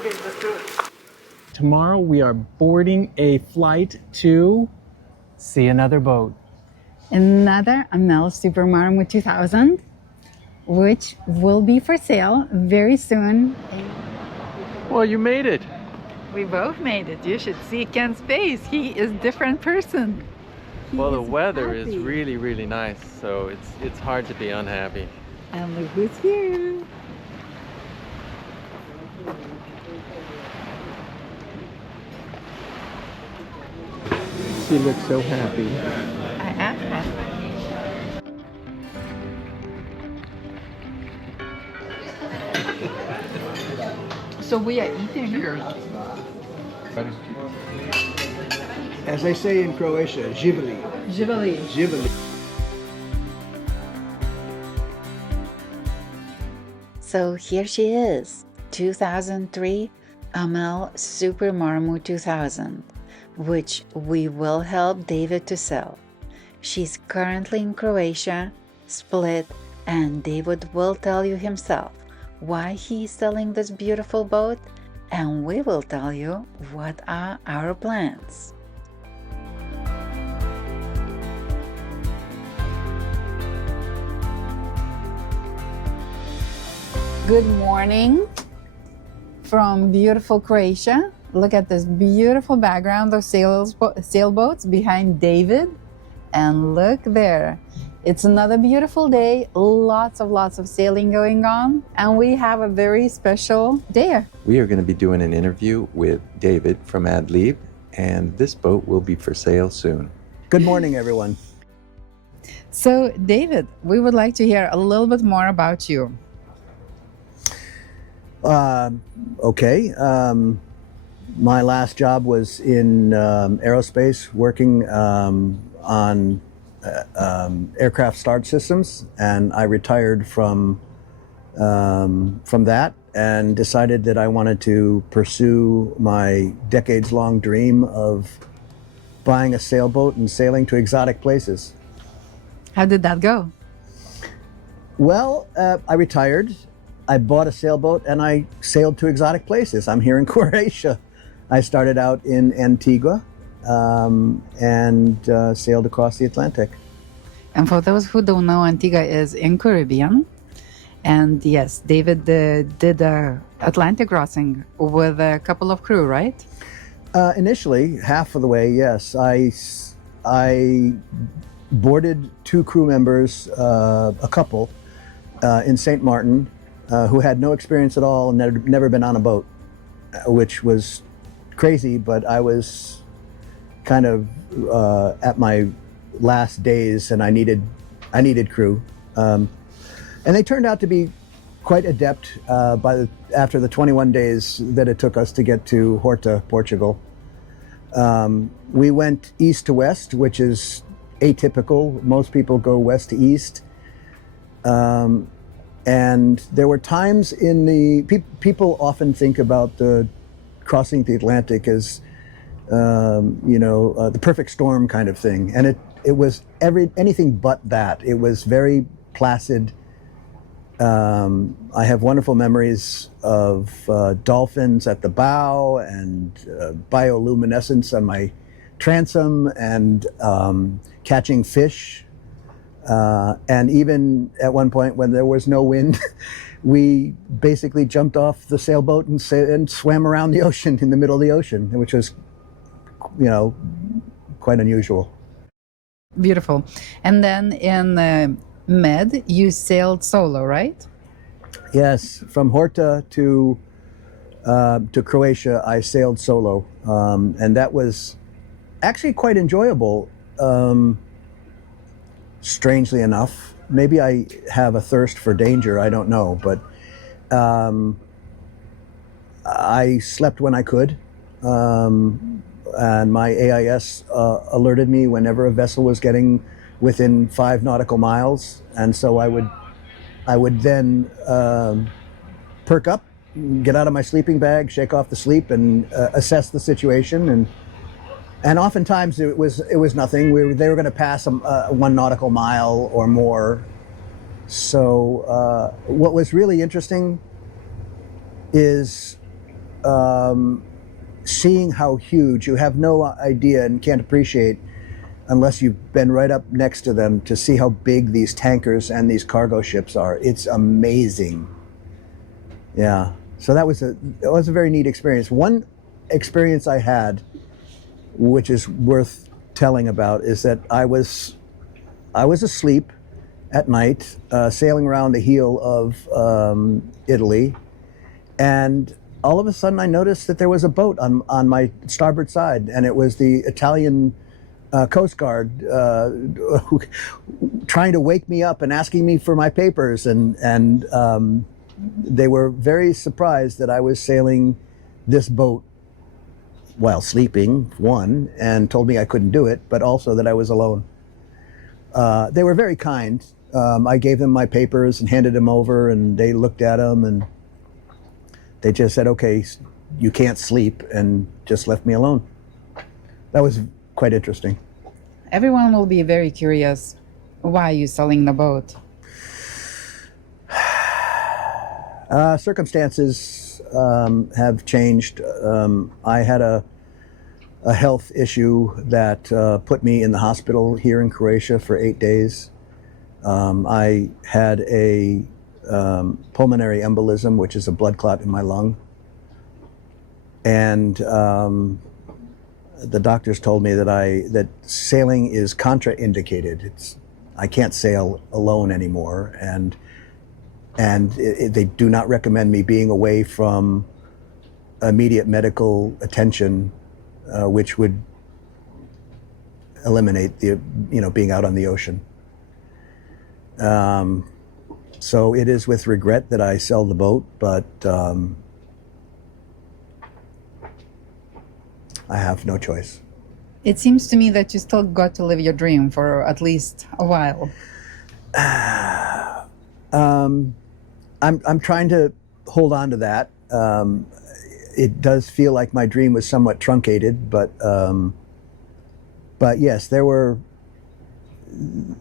Okay, let's do it. Tomorrow we are boarding a flight to see another boat. Another Amel Super Maramu 2000, which will be for sale very soon. Well, you made it. We both made it. You should see Ken's face. He is a different person. Well, the weather is really, really nice, so it's hard to be unhappy. And look who's here. She looks so happy. I am happy. So we are eating here. As they say in Croatia, živeli. Živeli. Živeli. So here she is, 2003 Amel Super Maramu 2000, which we will help David to sell. She's currently in Croatia, split, and David will tell you himself why he's selling this beautiful boat, and we will tell you what are our plans. Good morning from beautiful Croatia. Look at this beautiful background of sailboats behind David. And look there. It's another beautiful day. Lots of sailing going on. And we have a very special day. We are going to be doing an interview with David from Adlib, and this boat will be for sale soon. Good morning, everyone. So, David, we would like to hear a little bit more about you. Okay. My last job was in aerospace, working on aircraft start systems, and I retired from that and decided that I wanted to pursue my decades-long dream of buying a sailboat and sailing to exotic places. How did that go? Well, I retired. I bought a sailboat and I sailed to exotic places. I'm here in Croatia. I started out in Antigua and sailed across the Atlantic. And for those who don't know, Antigua is in Caribbean. And yes, David did the Atlantic crossing with a couple of crew, right? Initially, half of the way, yes. I boarded two crew members, a couple, in St. Martin, who had no experience at all and never been on a boat, which was crazy, but I was kind of at my last days and I needed crew. And they turned out to be quite adept after the 21 days that it took us to get to Horta, Portugal. We went east to west, which is atypical. Most people go west to east. And there were times in people often think about crossing the Atlantic as, the perfect storm kind of thing. And it was anything but that. It was very placid. I have wonderful memories of dolphins at the bow and bioluminescence on my transom and catching fish. And even at one point when there was no wind, we basically jumped off the sailboat and swam around the ocean in the middle of the ocean, which was, quite unusual. Beautiful. And then in Med, you sailed solo, right? Yes, from Horta to Croatia, I sailed solo, and that was actually quite enjoyable. Strangely enough, maybe I have a thirst for danger, I don't know, but I slept when I could, and my AIS alerted me whenever a vessel was getting within 5 nautical miles, and so I would then perk up, get out of my sleeping bag, shake off the sleep, and assess the situation. And oftentimes it was nothing. They were going to pass 1 nautical mile or more. So what was really interesting is seeing how huge, you have no idea and can't appreciate unless you've been right up next to them to see how big these tankers and these cargo ships are. It's amazing. Yeah. So it was a very neat experience. One experience I had, which is worth telling about, is that I was asleep at night, sailing around the heel of Italy, and all of a sudden I noticed that there was a boat on my starboard side, and it was the Italian Coast Guard trying to wake me up and asking me for my papers, and they were very surprised that I was sailing this boat while sleeping, one, and told me I couldn't do it, but also that I was alone. They were very kind. I gave them my papers and handed them over, and they looked at them, and they just said, okay, you can't sleep, and just left me alone. That was quite interesting. Everyone will be very curious. Why are you selling the boat? Circumstances have changed. I had a health issue that put me in the hospital here in Croatia for 8 days. I had a pulmonary embolism, which is a blood clot in my lung. And the doctors told me that sailing is contraindicated. I can't sail alone anymore, and they do not recommend me being away from immediate medical attention, which would eliminate being out on the ocean. So it is with regret that I sell the boat, but I have no choice. It seems to me that you still got to live your dream for at least a while. I'm trying to hold on to that. It does feel like my dream was somewhat truncated, but yes, there were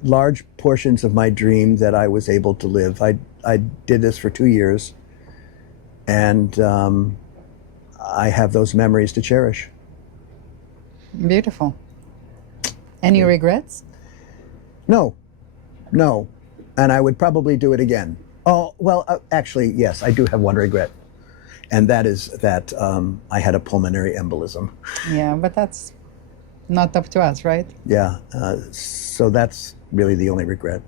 large portions of my dream that I was able to live. I did this for 2 years, and I have those memories to cherish. Beautiful. Any regrets? No, and I would probably do it again. Oh, well, actually, yes, I do have one regret, and that is that I had a pulmonary embolism. Yeah, but that's not up to us, right? Yeah, so that's really the only regret.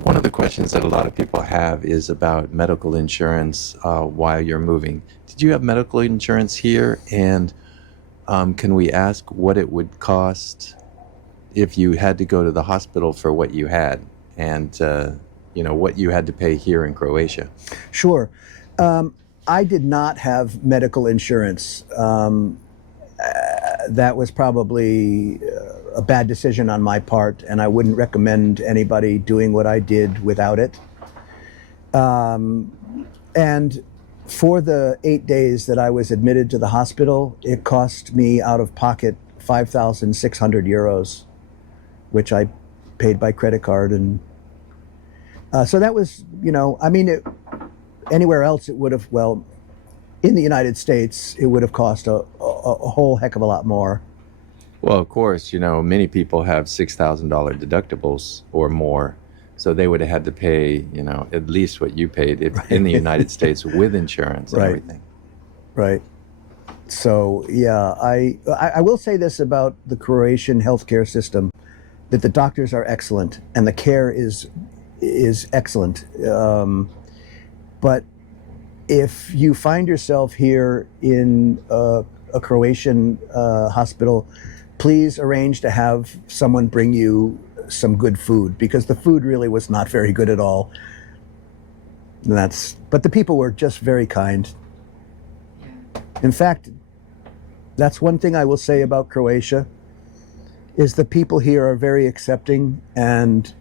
One of the questions that a lot of people have is about medical insurance while you're moving. Did you have medical insurance here? And can we ask what it would cost if you had to go to the hospital for what you had, and what you had to pay here in Croatia? Sure. I did not have medical insurance. That was probably a bad decision on my part, and I wouldn't recommend anybody doing what I did without it. And for the 8 days that I was admitted to the hospital, it cost me out of pocket 5,600 euros, which I paid by credit card. And so that was, anywhere else it would have, in the United States, it would have cost a whole heck of a lot more. Well, of course, many people have $6,000 deductibles or more, so they would have had to pay, at least what you paid in the United States with insurance and everything. Right. So, yeah, I will say this about the Croatian healthcare system, that the doctors are excellent and the care is excellent. But if you find yourself here in a Croatian hospital, please arrange to have someone bring you some good food, because the food really was not very good at all. But the people were just very kind. In fact, that's one thing I will say about Croatia, is the people here are very accepting and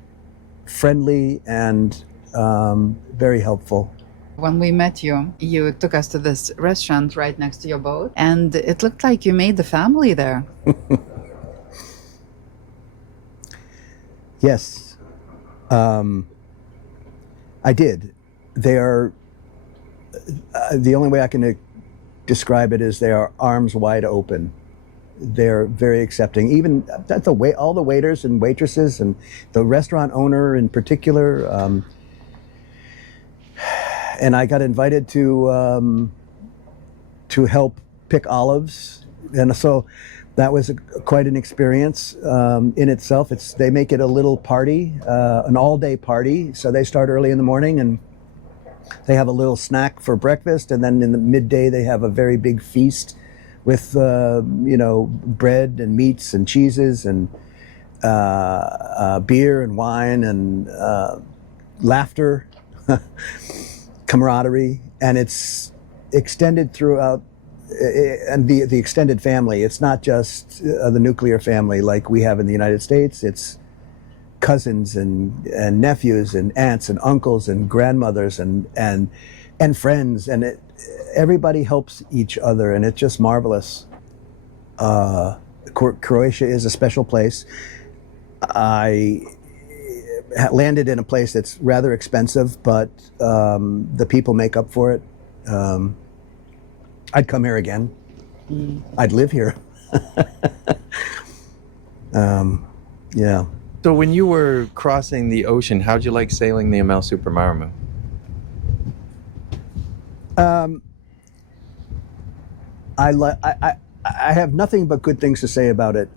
friendly and very helpful. When we met you, you took us to this restaurant right next to your boat, and it looked like you made the family there. Yes, I did. They are the only way I can describe it is they are arms wide open. They're very accepting. Even all the waiters and waitresses and the restaurant owner in particular. And I got invited to help pick olives, and so that was quite an experience in itself. They make it a little party, an all-day party. So they start early in the morning and they have a little snack for breakfast, and then in the midday they have a very big feast with bread and meats and cheeses and beer and wine and laughter, camaraderie, and it's extended throughout. And the extended family. It's not just the nuclear family like we have in the United States. It's cousins and nephews and aunts and uncles and grandmothers and friends, and everybody helps each other, and it's just marvelous. Croatia is a special place. I landed in a place that's rather expensive, but the people make up for it. I'd come here again. I'd live here. Yeah. So when you were crossing the ocean, how'd you like sailing the Amel Super Maramu? I have nothing but good things to say about it.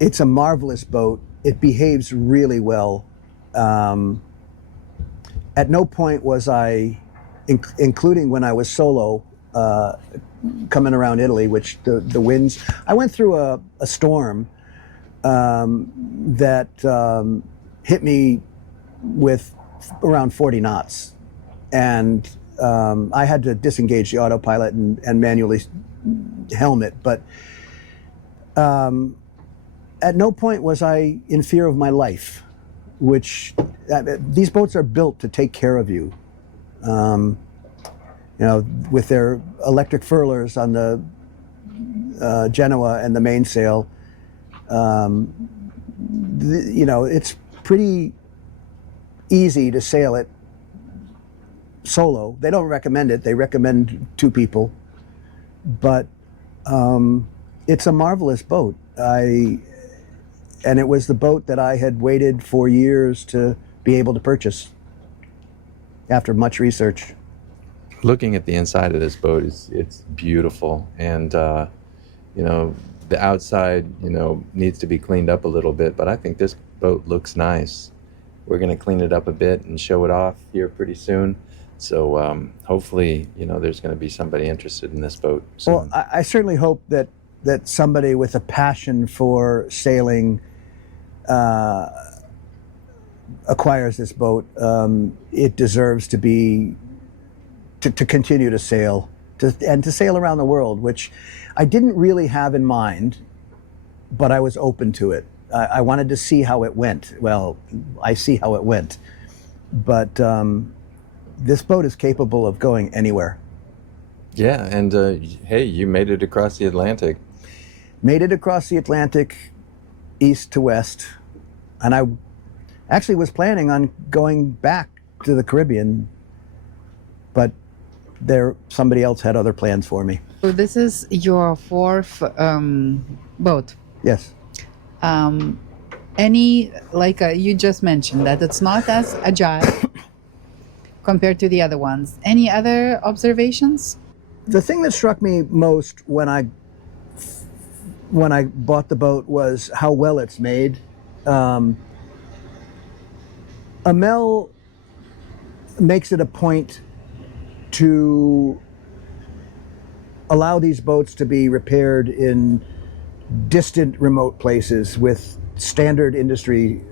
It's a marvelous boat. It behaves really well. At no point was I, including when I was solo, coming around Italy, which the winds, I went through a storm that hit me with around 40 knots. And I had to disengage the autopilot and manually helm it. But at no point was I in fear of my life, which these boats are built to take care of you. With their electric furlers on the Genoa and the mainsail, it's pretty easy to sail it solo. They don't recommend it. They recommend two people. But it's a marvelous boat. And it was the boat that I had waited for years to be able to purchase after much research. Looking at the inside of this boat, it's beautiful. And, the outside, needs to be cleaned up a little bit, but I think this boat looks nice. We're going to clean it up a bit and show it off here pretty soon. So hopefully, there's going to be somebody interested in this boat soon. Well, I certainly hope that somebody with a passion for sailing acquires this boat. It deserves to be to continue to sail and to sail around the world, which I didn't really have in mind, but I was open to it. I wanted to see how it went. Well, I see how it went, but this boat is capable of going anywhere. Yeah, and hey, you made it across the Atlantic. Made it across the Atlantic, east to west, and I actually was planning on going back to the Caribbean, but somebody else had other plans for me. So this is your fourth boat. Yes. You just mentioned that it's not as agile compared to the other ones. Any other observations? The thing that struck me most when I bought the boat was how well it's made. Amel makes it a point to allow these boats to be repaired in distant, remote places with standard industry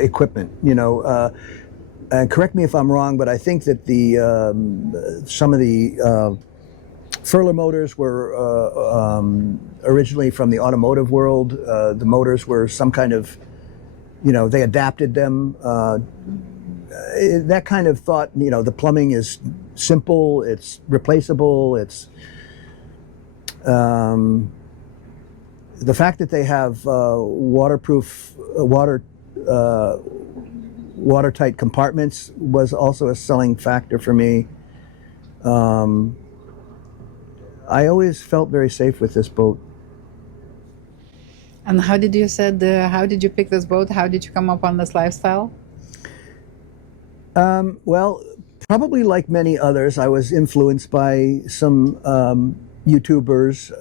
equipment. And correct me if I'm wrong, but I think that some of the furler motors were originally from the automotive world. The motors were some kind of, they adapted them. That kind of thought, the plumbing is simple, it's replaceable, it's the fact that they have waterproof water watertight compartments was also a selling factor for me. I always felt very safe with this boat. And how did you how did you pick this boat? How did you come up on this lifestyle? Well, probably like many others, I was influenced by some YouTubers,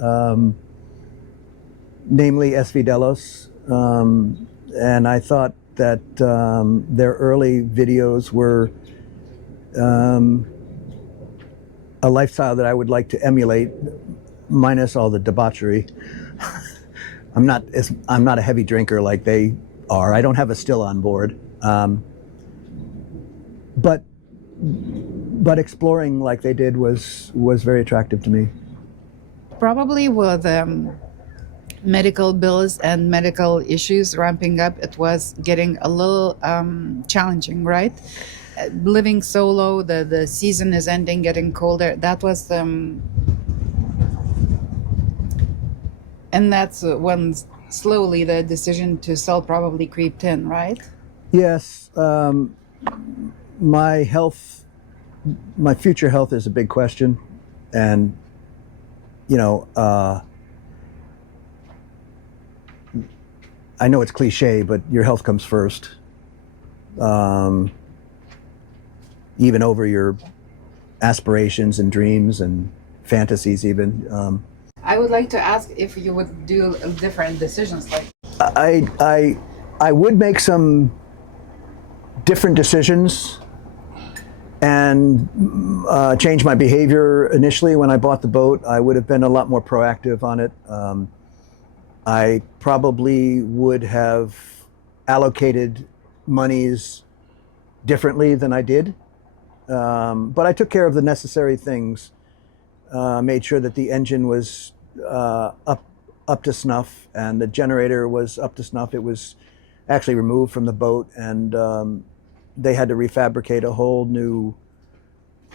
namely SV Delos, and I thought that their early videos were a lifestyle that I would like to emulate, minus all the debauchery. I'm not a heavy drinker like they are. I don't have a still on board, but exploring like they did was very attractive to me. Probably with medical bills and medical issues ramping up, it was getting a little challenging, right? Living solo, the season is ending, getting colder. That was and that's when slowly the decision to sell probably creeped in, right? Yes, my future health is a big question, and you know, I know it's cliche, but your health comes first, even over your aspirations and dreams and fantasies even. I would like to ask if you would do different decisions, like I would make some different decisions and change my behavior. Initially, when I bought the boat, I would have been a lot more proactive on it. I probably would have allocated monies differently than I did, but I took care of the necessary things. Made sure that the engine was up to snuff and the generator was up to snuff. It was actually removed from the boat, and they had to refabricate a whole new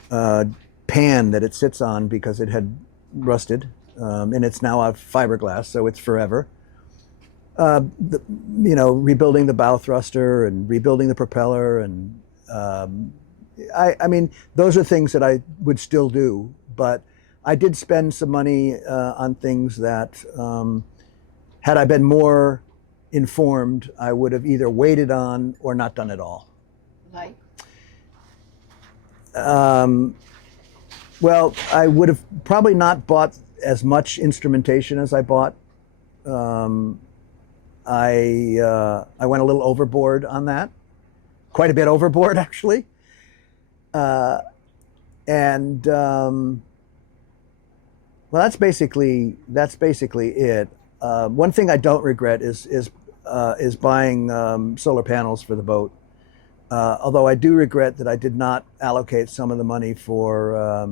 pan that it sits on because it had rusted, and it's now a fiberglass, so it's forever. Rebuilding the bow thruster and rebuilding the propeller, and I mean, those are things that I would still do, but I did spend some money on things that, had I been more informed, I would have either waited on or not done at all. like Well, I would have probably not bought as much instrumentation as I bought. I went a little overboard on that, quite a bit overboard actually, and well, that's basically it. One thing I don't regret is buying solar panels for the boat. Although I do regret that I did not allocate some of the money for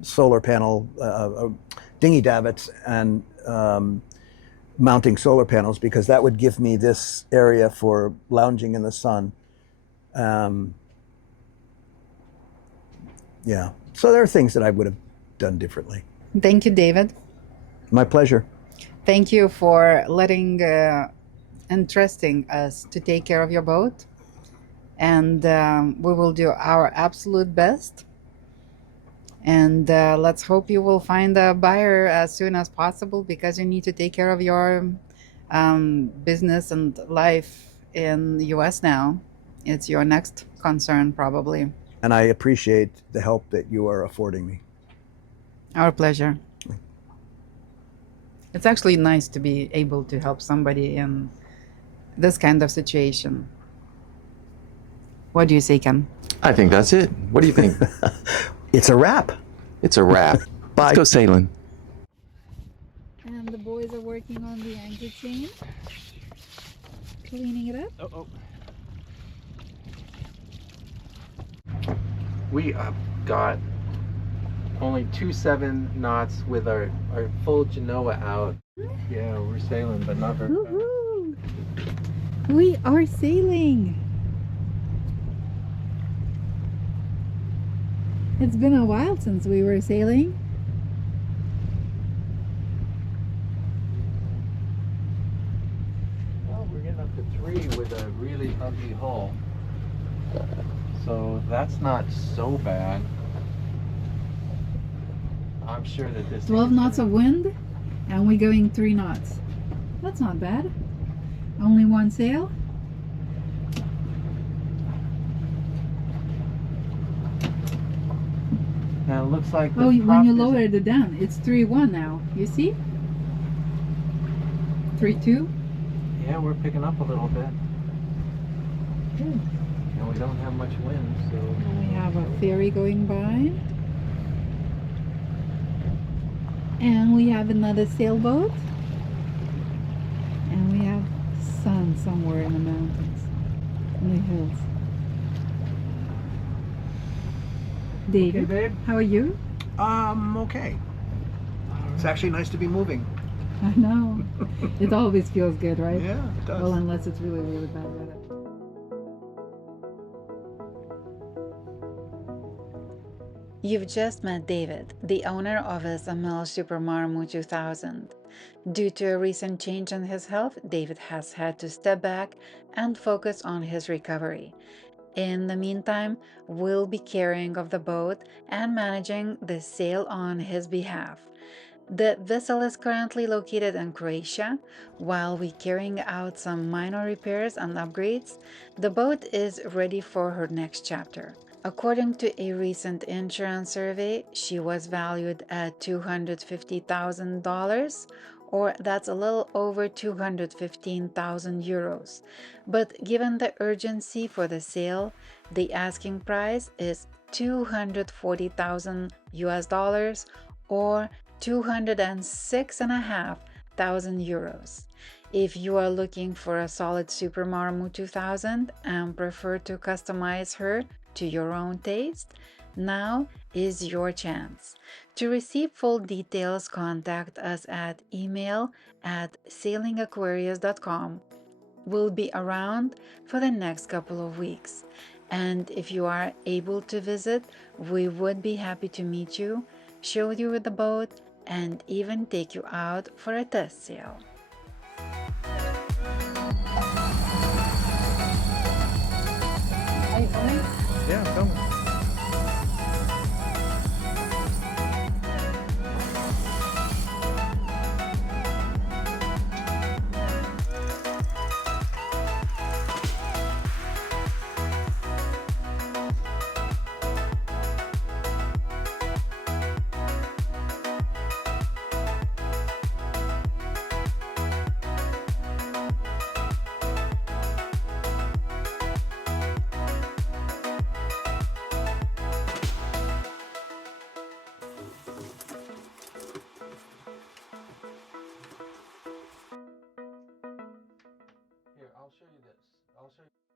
solar panel dinghy davits and mounting solar panels, because that would give me this area for lounging in the sun. Yeah, so there are things that I would have done differently. Thank you, David. My pleasure. Thank you for letting and trusting us to take care of your boat, and we will do our absolute best, and let's hope you will find a buyer as soon as possible, because you need to take care of your business and life in the US now. It's your next concern probably. And I appreciate the help that you are affording me. Our pleasure. It's actually nice to be able to help somebody in this kind of situation. What do you say, Ken? I think that's it. What do you think? It's a wrap. It's a wrap. Bye. Let's go sailing. And the boys are working on the anchor chain, cleaning it up. We got only 2.7 knots with our full Genoa out. Yeah, we're sailing, but not very fast. Woohoo! We are sailing. It's been a while since we were sailing. Well, we're getting up to 3 with a really ugly hull. So that's not so bad. I'm sure that this 12 thing is knots gonna- of wind, and we're going 3 knots. That's not bad. Only one sail. Now it looks like the Oh, when you prop is- lower it down, it's 3-1 now. You see? 3-2. Yeah, we're picking up a little bit. Good. And we don't have much wind, so And we have a ferry going by. And we have another sailboat. And we have sun somewhere in the mountains, in the hills. David, babe. how are you? Okay. It's actually nice to be moving. I know. It always feels good, right? Yeah, it does. Well, unless it's really, really bad weather. You've just met David, the owner of his Amel Super Maramu 2000. Due to a recent change in his health, David has had to step back and focus on his recovery. In the meantime, we'll be caring of the boat and managing the sail on his behalf. The vessel is currently located in Croatia. While we're carrying out some minor repairs and upgrades, the boat is ready for her next chapter. According to a recent insurance survey, she was valued at $250,000, or that's a little over 215,000 euros. But given the urgency for the sale, the asking price is 240,000 US dollars, or 206,500 euros. If you are looking for a solid Super Maramu 2000 and prefer to customize her to your own taste, now is your chance. To receive full details, contact us at email@sailingaquarius.com. We'll be around for the next couple of weeks. And if you are able to visit, we would be happy to meet you, show you the boat, and even take you out for a test sail. Are you filming? Yeah, filming. here, I'll show you this. I'll show you